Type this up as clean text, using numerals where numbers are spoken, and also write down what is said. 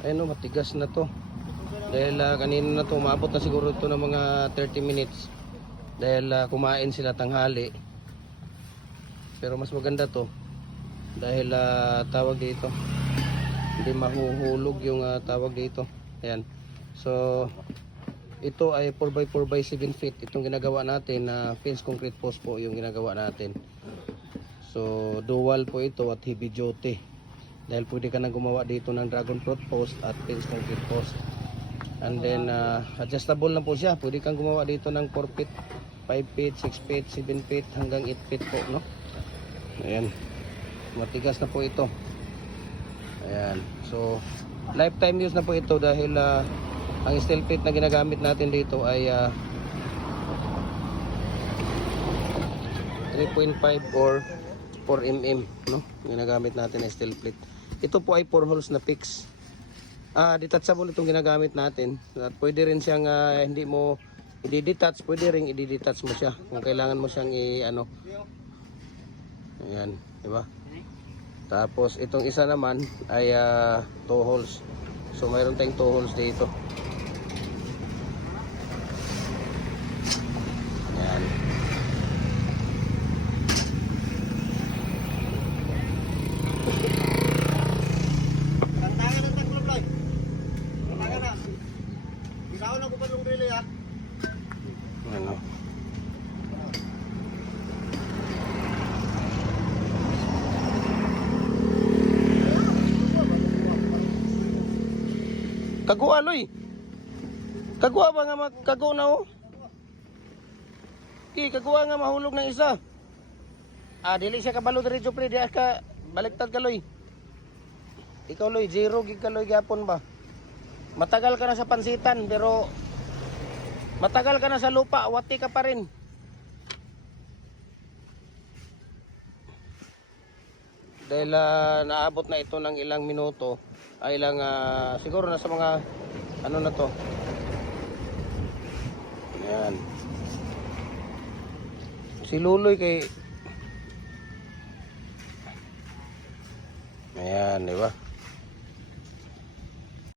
Ayun o, matigas na to. Dahil kanina na to, umabot na siguro ito ng mga 30 minutes. Dahil kumain sila tanghali. Pero mas maganda to. Dahil tawag dito, hindi mahuhulog yung tawag dito. Ayan. So, ito ay 4x4 by 7 feet. Itong ginagawa natin na fence concrete post po yung ginagawa natin. So, dual po ito at heavy duty. Dahil pwede ka nang gumawa dito ng dragon fruit post at fence concrete post. And then adjustable na po siya. Pwede kang gumawa dito ng 4 feet, 5 feet, 6 feet, 7 feet hanggang 8 feet po, no? Ayan. Matigas na po ito. Ayan. So lifetime use na po ito dahil ang steel plate na ginagamit natin dito ay 3.5 or 4 mm, no? Ginagamit natin na steel plate. Ito po ay 4 holes na fix. Detachable itong ginagamit natin. At pwede rin siyang hindi mo i-detach, pwede ring i-detach mo siya kung kailangan mo siyang i-ano. Ayan, di ba? Tapos itong isa naman ay 2 holes. So mayroon tayong 2 holes dito. Ayan. Tantangan ng taglob, Loy. Tantangan na. Bisaw na ko pa nung relay, ha? Ano? Kagua, Loy. Kagua ba nga kagua na oh? Kagua nga mahulog ng isa. Dili siya kabalo diretso pre, di ka baliktad ka, Loy. Ikaw, Loy, zero gig ka, Loy, gyapon ba? Matagal ka na sa pansitan pero matagal ka na sa lupa, wati ka pa rin. Dahil naabot na ito ng ilang minuto, ay ilang siguro na sa mga ano na to. Ayan. Si Luloy kay ayan, di ba?